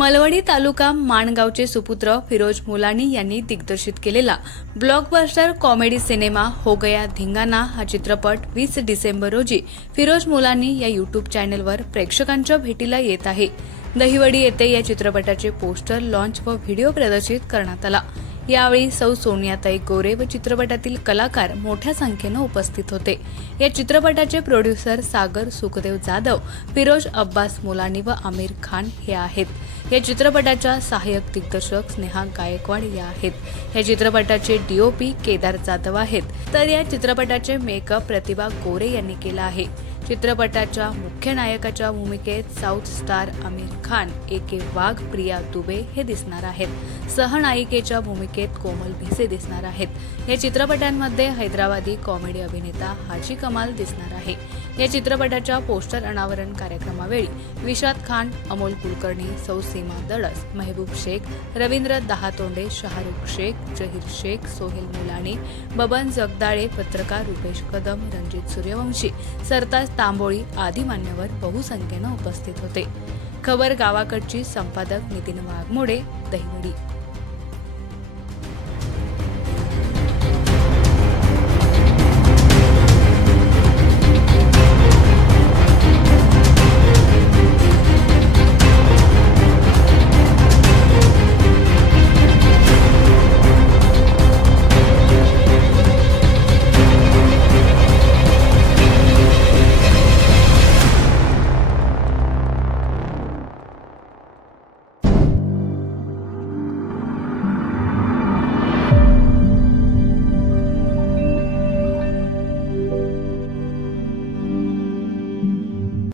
मलवडी तालुका माणगावचे सुपुत्र फिरोज मुलानी यांनी दिग्दर्शित केलेला ब्लॉकबस्टर कॉमेडी सिनेमा हो गया धिंगाना हा चित्रपट 20 डिसेंबर रोजी फिरोज मुलानी या यूट्यूब चॅनलवर प्रेक्षकांच्या भेटीला येत आहे। दहिवडी येथे या चित्रपटाचे पोस्टर लॉन्च व व्हिडिओ प्रदर्शित करण्यात आला। यावेळी सौ सोनियाताई गोरे व चित्रपटातील कलाकार मोठ्या संख्येने उपस्थित होते। या चित्रपटाचे प्रोड्युसर सागर सुखदेव जाधव, फिरोज अब्बास मुलानी व आमिर खान हे आहेत। या चित्रपटाच्या सहाय्यक दिग्दर्शक स्नेहा गायकवाड या आहेत। या चित्रपटाचे डीओपी केदार जाधव आहेत, तर या चित्रपटाचे मेकअप प्रतिभा गोरे यांनी केला आहे। चित्रपटाच्या मुख्य नायकाच्या भूमिकेत साऊथ स्टार आमिर खान, एके वाघ, प्रिया दुबे हे दिसणार आहेत। सहनायिकेच्या भूमिकेत कोमल भिसे दिसणार आहेत। या चित्रपटांमध्ये हैदराबादी कॉमेडी अभिनेता हाजी कमाल दिसणार आहे। या चित्रपटाच्या पोस्टर अनावरण कार्यक्रमावेळी विशाद खान, अमोल कुलकर्णी, सौ सीमा दळस, महबूब शेख, रवींद्र दहातोंडे, शाहरुख शेख, जहीर शेख, सोहेल मुलानी, बबन जगदाळे, पत्रकार रुपेश कदम, रणजित सूर्यवंशी, सरताज तांबोळी आदी मान्यवर बहुसंख्येने उपस्थित होते। खबर गावाकडची संपादक नितीन वाघमोडे, दहिवडी।